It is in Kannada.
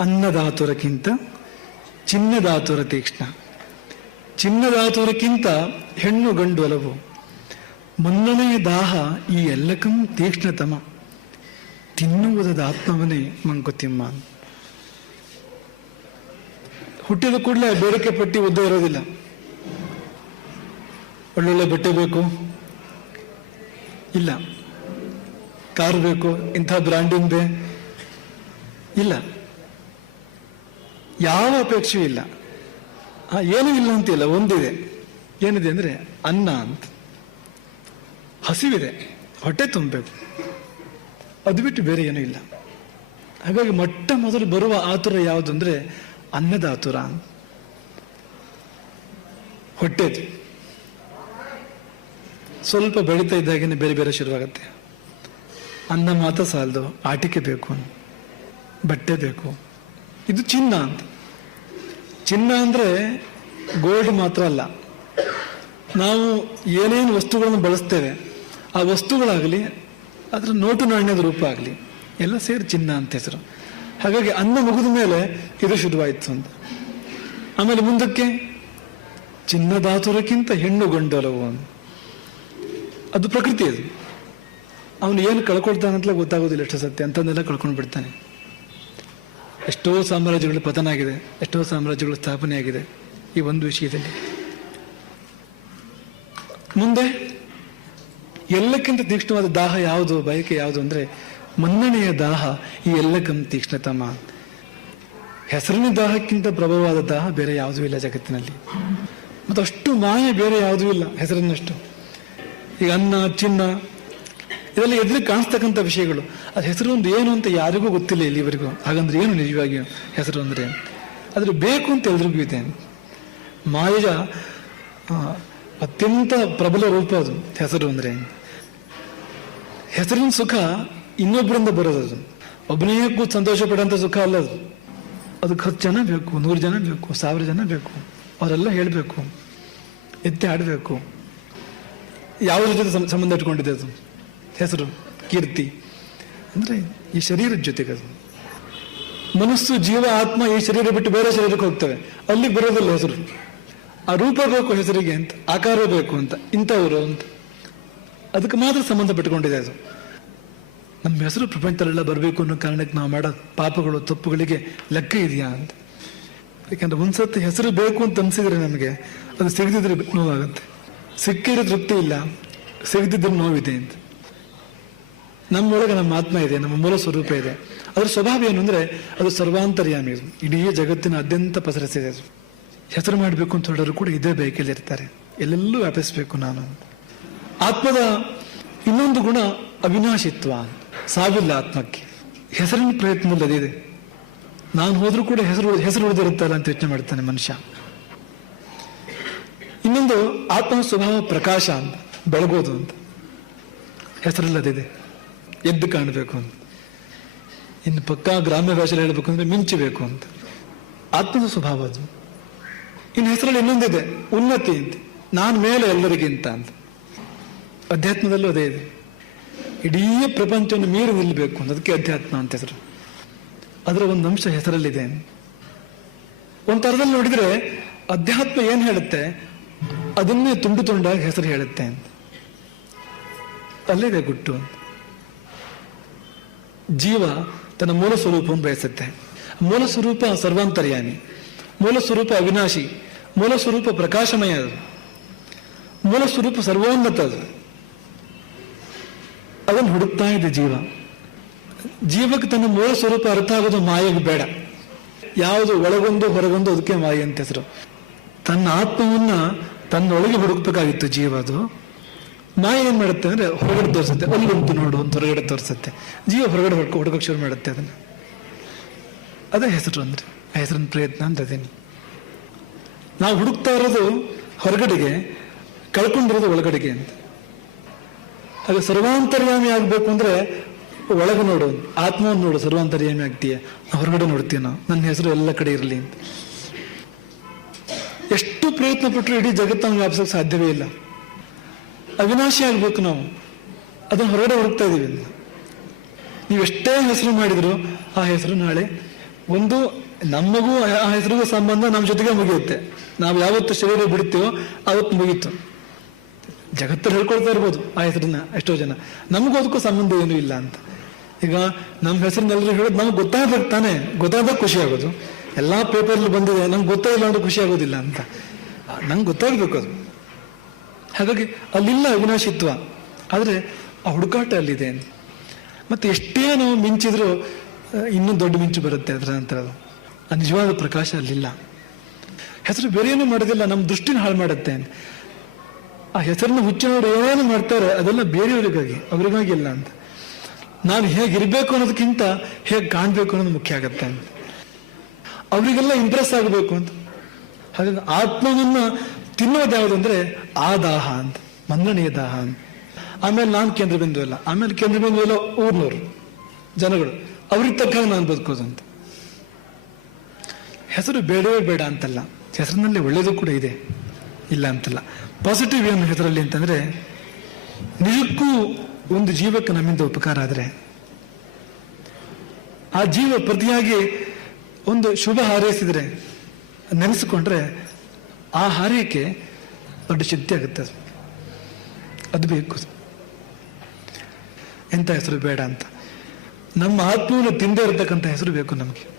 ಅನ್ನದಾತುರಕ್ಕಿಂತ ಚಿನ್ನದಾತುರ ತೀಕ್ಷ್ಣ. ಚಿನ್ನದಾತುರಕ್ಕಿಂತ ಹೆಣ್ಣು ಗಂಡು ಅಲವು. ಮನ್ನಣೆಯ ದಾಹ ಈ ಎಲ್ಲಕಂ ತೀಕ್ಷ್ಣತಮ. ತಿನ್ನುವುದದ ಆತ್ಮವನೇ ಮಂಕುತಿಮ್ಮ. ಹುಟ್ಟಿದ ಕೂಡಲೇ ಬೇಡಿಕೆ ಪಟ್ಟಿ ಉದ್ದ ಇರೋದಿಲ್ಲ. ಒಳ್ಳೊಳ್ಳೆ ಬಟ್ಟೆ ಬೇಕು. ಇಲ್ಲ. ಕಾರು ಬೇಕು. ಇಂಥ ಬ್ರ್ಯಾಂಡಿಂಗ್ ಇಲ್ಲ. ಯಾವ ಅಪೇಕ್ಷೆಯೂ ಇಲ್ಲ. ಏನೂ ಇಲ್ಲ ಅಂತಿಲ್ಲ, ಒಂದಿದೆ. ಏನಿದೆ ಅಂದರೆ, ಅನ್ನ ಅಂತ. ಹಸಿವಿದೆ, ಹೊಟ್ಟೆ ತುಂಬಬೇಕು ಅದು ಬಿಟ್ಟು ಬೇರೆ ಏನೂ ಇಲ್ಲ. ಹಾಗಾಗಿ ಮೊಟ್ಟ ಮೊದಲು ಬರುವ ಆತುರ ಯಾವುದು ಅಂದ್ರೆ, ಅನ್ನದ ಆತುರ ಹೊಟ್ಟೆದು. ಸ್ವಲ್ಪ ಬೆಳೀತಾ ಇದ್ದಾಗೇನೆ ಬೇರೆ ಬೇರೆ ಶುರುವಾಗುತ್ತೆ. ಅನ್ನ ಮಾತ್ರ ಸಾಲದು, ಆಟಿಕೆ ಬೇಕು, ಬಟ್ಟೆ ಬೇಕು. ಇದು ಚಿನ್ನ ಅಂತ. ಚಿನ್ನ ಅಂದ್ರೆ ಗೋಲ್ಡ್ ಮಾತ್ರ ಅಲ್ಲ. ನಾವು ಏನೇನು ವಸ್ತುಗಳನ್ನು ಬಳಸ್ತೇವೆ, ಆ ವಸ್ತುಗಳಾಗಲಿ, ಅದರ ನೋಟು ನಾಣ್ಯದ ರೂಪ ಆಗಲಿ, ಎಲ್ಲ ಸೇರಿ ಚಿನ್ನ ಅಂತ ಹೆಸರು. ಹಾಗಾಗಿ ಅನ್ನ ಮುಗಿದ ಮೇಲೆ ಇದು ಶುರುವಾಯಿತು ಅಂತ. ಆಮೇಲೆ ಮುಂದಕ್ಕೆ ಚಿನ್ನದಾತುರಕ್ಕಿಂತ ಹೆಣ್ಣು ಗಂಡೊಲವು ಅಂತ. ಅದು ಪ್ರಕೃತಿ ಅದು. ಅವನು ಏನು ಕಳ್ಕೊಳ್ತಾನಂತಲೇ ಗೊತ್ತಾಗೋದಿಲ್ಲ ಎಷ್ಟು ಸತ್ಯ ಅಂತಂದೆಲ್ಲ ಕಳ್ಕೊಂಡು ಬಿಡ್ತಾನೆ ಎಷ್ಟೋ ಸಾಮ್ರಾಜ್ಯಗಳು ಪತನ ಆಗಿದೆ ಎಷ್ಟೋ ಸಾಮ್ರಾಜ್ಯಗಳು ಸ್ಥಾಪನೆ ಆಗಿದೆ ಈ ಒಂದು ವಿಷಯದಲ್ಲಿ. ಮುಂದೆ ಎಲ್ಲಕ್ಕಿಂತ ತೀಕ್ಷ್ಣವಾದ ದಾಹ ಯಾವುದು, ಬಯಕೆ ಯಾವುದು ಅಂದ್ರೆ ಮನ್ನಣೆಯ ದಾಹ, ಈ ಎಲ್ಲಕ್ಕಂ ತೀಕ್ಷ್ಣತಮ. ಹೆಸರಿನ ದಾಹಕ್ಕಿಂತ ಪ್ರಭಾವವಾದ ದಾಹ ಬೇರೆ ಯಾವುದೂ ಇಲ್ಲ ಜಗತ್ತಿನಲ್ಲಿ. ಮತ್ತು ಅಷ್ಟು ಮಾಯೆ ಬೇರೆ ಯಾವುದೂ ಇಲ್ಲ ಹೆಸರಿನಷ್ಟು. ಈಗ ಅನ್ನ, ಚಿನ್ನ, ಇದೆಲ್ಲ ಎದುರು ಕಾಣಿಸ್ತಕ್ಕಂಥ ವಿಷಯಗಳು. ಅದು ಹೆಸರು ಒಂದು ಏನು ಅಂತ ಯಾರಿಗೂ ಗೊತ್ತಿಲ್ಲ ಇಲ್ಲಿವರೆಗೂ ಹಾಗಂದ್ರೆ ಏನು ನಿಜವಾಗಿಯೂ ಹೆಸರು ಅಂದರೆ ಆದರೆ ಬೇಕು ಅಂತ ಎಲ್ರಿಗೂ ಇದೆ. ಮಾಯೆಯ ಆ, ಅತ್ಯಂತ ಪ್ರಬಲ ರೂಪ ಅದು ಹೆಸರು ಅಂದರೆ. ಹೆಸರಿನ ಸುಖ ಇನ್ನೊಬ್ಬರಿಂದ ಬರೋದು ಅದು. ಕೂತ್ ಸಂತೋಷ ಪಡೋಂಥ ಸುಖ ಅಲ್ಲ ಅದು. ಅದಕ್ಕೆ ಹತ್ತು ಜನ ಬೇಕು ನೂರು ಜನ ಬೇಕು ಸಾವಿರ ಜನ ಬೇಕು ಅವರೆಲ್ಲ ಹೇಳಬೇಕು ಎತ್ತಿ ಆಡಬೇಕು ಯಾವ ಜೊತೆ ಸಂಬಂಧ ಇಟ್ಕೊಂಡಿದೆ ಅದು? ಹೆಸರು ಕೀರ್ತಿ. ಅಂದ್ರೆ ಈ ಶರೀರದ ಜೊತೆಗೆ ಅದು ಮನಸ್ಸು, ಜೀವ, ಆತ್ಮ ಈ ಶರೀರ ಬಿಟ್ಟು ಬೇರೆ ಶರೀರಕ್ಕೆ ಹೋಗ್ತವೆ. ಅಲ್ಲಿಗೆ ಬರೋದಲ್ಲ ಹೆಸರು. ಆ ರೂಪ ಬೇಕು ಹೆಸರಿಗೆ ಅಂತ, ಆಕಾರ ಬೇಕು ಅಂತ, ಇಂಥವರು ಅಂತ. ಅದಕ್ಕೆ ಮಾತ್ರ ಸಂಬಂಧ ಪಟ್ಟುಕೊಂಡಿದೆ ಅದು. ನಮ್ಮ ಹೆಸರು ಪ್ರಪಂಚದಲ್ಲೆಲ್ಲ ಬರಬೇಕು ಅನ್ನೋ ಕಾರಣಕ್ಕೆ ನಾವು ಮಾಡೋ ಪಾಪಗಳು, ತಪ್ಪುಗಳಿಗೆ ಲೆಕ್ಕ ಇದೆಯಾ ಅಂತ. ಯಾಕಂದ್ರೆ ಒಂದ್ಸತಿ ಹೆಸರು ಬೇಕು ಅಂತ ಅನ್ಸಿದ್ರೆ ನಮಗೆ ಅದು ಸಿಗದಿದ್ರೆ ನೋವಾಗುತ್ತೆ. ಸಿಕ್ಕಿರೋ ತೃಪ್ತಿ ಇಲ್ಲ, ಸಿಗದಿದ್ರೆ ನೋವಿದೆ ಅಂತ. ನಮ್ಮೊಳಗೆ ನಮ್ಮ ಆತ್ಮ ಇದೆ, ನಮ್ಮ ಮೂಲ ಸ್ವರೂಪ ಇದೆ. ಅದರ ಸ್ವಭಾವ ಏನು ಅಂದರೆ ಅದು ಸರ್ವಾಂತರ್ಯಾಮಿ. ಇಡೀ ಜಗತ್ತಿನ ಅತ್ಯಂತ ಪಸರಿಸಿದೆ ಹೆಸರು ಮಾಡಬೇಕು ಅಂತ ಹೊರಡೋರು ಕೂಡ ಇದೇ ಬೈಕಲ್ಲಿ ಇರ್ತಾರೆ. ಎಲ್ಲೆಲ್ಲೂ ವ್ಯಾಪಿಸ್ಬೇಕು ನಾನು ಆತ್ಮದ ಇನ್ನೊಂದು ಗುಣ ಅವಿನಾಶಿತ್ವ. ಸಾವಿಲ್ಲ ಆತ್ಮಕ್ಕೆ. ಹೆಸರಿನ ಪ್ರಯತ್ನದಲ್ಲಿ ಅದಿದೆ ನಾನು ಹೋದ್ರೂ ಕೂಡ ಹೆಸರು ಹೆಸರು ಉಳಿದಿರುತ್ತಲ್ಲ ಅಂತ ಯೋಚನೆ ಮಾಡ್ತಾನೆ ಮನುಷ್ಯ. ಇನ್ನೊಂದು ಆತ್ಮ ಸ್ವಭಾವ ಪ್ರಕಾಶ ಅಂತ, ಬೆಳಗೋದು ಅಂತ. ಹೆಸರಲ್ಲದಿದೆ. ಎದ್ದು ಕಾಣಬೇಕು ಅಂತ. ಇನ್ನು ಪಕ್ಕಾ ಗ್ರಾಮ್ಯ ಭಾಷೆಯಲ್ಲಿ ಹೇಳಬೇಕು ಅಂದ್ರೆ ಮಿಂಚಬೇಕು ಅಂತ. ಆತ್ಮದ ಸ್ವಭಾವ ಅದು. ಇನ್ನು ಹೆಸರಲ್ಲಿ ಇನ್ನೊಂದಿದೆ, ಉನ್ನತಿ ಅಂತ. ನಾನು ಮೇಲೆ ಎಲ್ಲರಿಗಿಂತ ಅಂತ. ಅಧ್ಯಾತ್ಮದಲ್ಲೂ ಅದೇ ಇದೆ. ಇಡೀ ಪ್ರಪಂಚವನ್ನು ಮೀರಿ ನಿಲ್ಲಬೇಕು ಅಂತ. ಅದಕ್ಕೆ ಅಧ್ಯಾತ್ಮ ಅಂತ ಹೆಸರು. ಅದರ ಒಂದು ಅಂಶ ಹೆಸರಲ್ಲಿದೆ. ಒಂದು ತರದಲ್ಲಿ ನೋಡಿದ್ರೆ ಅಧ್ಯಾತ್ಮ ಏನ್ ಹೇಳುತ್ತೆ? ಅದನ್ನೇ ತುಂಡು ತುಂಡಾಗಿ ಹೆಸರು ಹೇಳುತ್ತೆ ಅಂತ. ಅಲ್ಲಿದೆ ಗುಟ್ಟು ಅಂತ. ಜೀವ ತನ್ನ ಮೂಲ ಸ್ವರೂಪವನ್ನು ಬಯಸುತ್ತೆ. ಮೂಲ ಸ್ವರೂಪ ಸರ್ವಾಂತರ್ಯಾನಿ ಮೂಲ ಸ್ವರೂಪ ಅವಿನಾಶಿ, ಮೂಲ ಸ್ವರೂಪ ಪ್ರಕಾಶಮಯ ಅದು. ಮೂಲ ಸ್ವರೂಪ ಸರ್ವೋನ್ನತ ಅದು. ಅದನ್ನು ಹುಡುಕ್ತಾ ಇದೆ ಜೀವ. ಜೀವಕ್ಕೆ ತನ್ನ ಮೂಲ ಸ್ವರೂಪ ಅರ್ಥ ಆಗೋದು ಮಾಯೆಗೆ ಬೇಡ. ಯಾವುದು ಒಳಗೊಂದು ಹೊರಗೊಂದು ಅದಕ್ಕೆ ಮಾಯೆ ಅಂತ ಹೆಸರು. ತನ್ನ ಆತ್ಮವನ್ನ ತನ್ನೊಳಗೆ ಹುಡುಕ್ಬೇಕಾಗಿತ್ತು ಜೀವ ಅದು. ಮಾಯೆ ಏನ್ ಮಾಡುತ್ತೆ ಅಂದ್ರೆ ಹೊರಗಡೆ ತೋರಿಸುತ್ತೆ, ಅಲ್ಲಿ ಉಂಟು ನೋಡು ಅಂತ ಹೊರಗಡೆ ತೋರಿಸುತ್ತೆ. ಜೀವ ಹೊರಗಡೆ ಹೊಡ್ಕೊ ಹುಡುಕೋಕೆ ಶುರು ಮಾಡುತ್ತೆ ಅದನ್ನ. ಅದೇ ಹೆಸರು ಅಂದ್ರೆ ಹೆಸರಿನ ಪ್ರಯತ್ನ ಅಂತ ಅದೇನಿ? ನಾವು ಹುಡುಕ್ತಾ ಇರೋದು ಹೊರಗಡೆಗೆ, ಕಳ್ಕೊಂಡಿರೋದು ಒಳಗಡೆಗೆ ಅಂತ. ಹಾಗೆ ಸರ್ವಾಂತರ್ಯಾಮಿ ಆಗ್ಬೇಕು ಅಂದ್ರೆ ಒಳಗೆ ನೋಡು, ಆತ್ಮವನ್ನು ನೋಡು, ಸರ್ವಾಂತರ್ಯಾಮಿ ಆಗ್ತೀಯ. ಹೊರಗಡೆ ನೋಡ್ತೀಯ ನಾವು ನನ್ನ ಹೆಸರು ಎಲ್ಲ ಕಡೆ ಇರಲಿ ಅಂತ. ಎಷ್ಟು ಪ್ರಯತ್ನ ಪಟ್ಟರು ಇಡೀ ಜಗತ್ತನ್ನು ವ್ಯಾಪಿಸೋಕೆ ಸಾಧ್ಯವೇ ಇಲ್ಲ. ಅವಿನಾಶಿ ಆಗ್ಬೇಕು ನಾವು. ಅದನ್ನು ಹೊರಗಡೆ ಹುಡುಕ್ತಾ ಇದೀವಿ ನೀವು ಎಷ್ಟೇ ಹೆಸರು ಮಾಡಿದ್ರು ಆ ಹೆಸರು ನಾಳೆ ಒಂದು ನಮಗೂ ಆ ಹೆಸರಿಗೂ ಸಂಬಂಧ ನಮ್ಮ ಜೊತೆಗೆ ಮುಗಿಯುತ್ತೆ. ನಾವು ಯಾವತ್ತು ಶರೀರ ಬಿಡ್ತೀವೋ ಅವತ್ತು ಮುಗೀತು. ಜಗತ್ತಲ್ಲಿ ಹೇಳ್ಕೊಳ್ತಾ ಇರ್ಬೋದು ಆ ಹೆಸರನ್ನ ಎಷ್ಟೋ ಜನ. ನಮಗೂ ಅದಕ್ಕೂ ಸಂಬಂಧ ಏನೂ ಇಲ್ಲ ಅಂತ. ಈಗ ನಮ್ಮ ಹೆಸರನ್ನ ಎಲ್ಲರೂ ಹೇಳೋದು ನಮ್ಗೆ ಗೊತ್ತಾಗ್ಬೇಕು ತಾನೇ, ಗೊತ್ತಾದಾಗ ಖುಷಿ ಆಗೋದು. ಎಲ್ಲ ಪೇಪರ್ಲಿ ಬಂದಿದೆ, ನಂಗೆ ಗೊತ್ತಾಗಿಲ್ಲ ಅಂದ್ರೆ ಖುಷಿ ಆಗೋದಿಲ್ಲ ಅಂತ. ನಂಗೆ ಗೊತ್ತಾಗ್ಬೇಕು ಅದು. ಹಾಗಾಗಿ ಅಲ್ಲಿಲ್ಲ ಅವಿನಾಶಿತ್ವ ಆದರೆ ಆ ಹುಡುಕಾಟ ಅಲ್ಲಿದೆ ಮತ್ತೆ ಎಷ್ಟೇ ನಾವು ಮಿಂಚಿದ್ರೂ ಇನ್ನೂ ದೊಡ್ಡ ಮಿಂಚು ಬರುತ್ತೆ ಅದರ ನಂತರ ಅದು. ಆ ನಿಜವಾದ ಪ್ರಕಾಶ ಅಲ್ಲಿಲ್ಲ. ಹೆಸರು ಬೇರೆ ಏನೂ ಮಾಡೋದಿಲ್ಲ, ನಮ್ಮ ದೃಷ್ಟಿನ ಹಾಳು ಮಾಡುತ್ತೆ ಆ ಹೆಸರನ್ನು ಹುಚ್ಚಿನವರು ಏನೇನು ಮಾಡ್ತಾರೆ, ಅದೆಲ್ಲ ಬೇರೆಯವರಿಗಾಗಿ, ಅವರಿಗಾಗಿ ಇಲ್ಲ ಅಂತ. ನಾನು ಹೇಗಿರಬೇಕು ಅನ್ನೋದಕ್ಕಿಂತ ಹೇಗೆ ಕಾಣಬೇಕು ಅನ್ನೋದು ಮುಖ್ಯ ಆಗತ್ತೆ ಅಂತ. ಅವರಿಗೆಲ್ಲ ಇಂಪ್ರೆಸ್ ಆಗಬೇಕು ಅಂತ. ಹಾಗಾಗಿ ಆತ್ಮವನ್ನ ತಿನ್ನೋದು ಯಾವುದು ಅಂದ್ರೆ ಆ ದಾಹ ಅಂತ, ಮನ್ನಣೆಯ ದಾಹ ಅಂತ. ಆಮೇಲೆ ನಾನು ಕೇಂದ್ರ ಬಿಂದು ಇಲ್ಲ ಆಮೇಲೆ ಕೇಂದ್ರ ಬಿಂದು ಎಲ್ಲ ಊರ್ನವರು, ಜನಗಳು. ಅವ್ರಿಗೆ ತಕ್ಕ ನಾನು ಬದುಕೋದಂತ. ಹೆಸರು ಬೇಡವೇ ಬೇಡ ಅಂತಲ್ಲ. ಹೆಸರಿನಲ್ಲಿ ಒಳ್ಳೇದು ಕೂಡ ಇದೆ, ಇಲ್ಲ ಅಂತಲ್ಲ. ಪಾಸಿಟಿವ್ ಏನು ಹೆಸರಲ್ಲಿ ಅಂತಂದ್ರೆ, ನಿಜಕ್ಕೂ ಒಂದು ಜೀವಕ್ಕೆ ನಮ್ಮಿಂದ ಉಪಕಾರ ಆದರೆ, ಆ ಜೀವ ಪ್ರತಿಯಾಗಿ ಒಂದು ಶುಭ ಹಾರೈಸಿದ್ರೆ, ನೆನೆಸಿಕೊಂಡ್ರೆ ಆ ಹಾರೈಕೆ ದೊಡ್ಡ ಶಕ್ತಿ ಆಗುತ್ತೆ ಅದು. ಬೇಕು ಎಂಥ ಹೆಸರು ಬೇಡ ಅಂತ. ನಮ್ಮ ಆತ್ಮವನ್ನು ತಿಂದೇ ಇರತಕ್ಕಂಥ ಹೆಸರು ಬೇಕು ನಮಗೆ.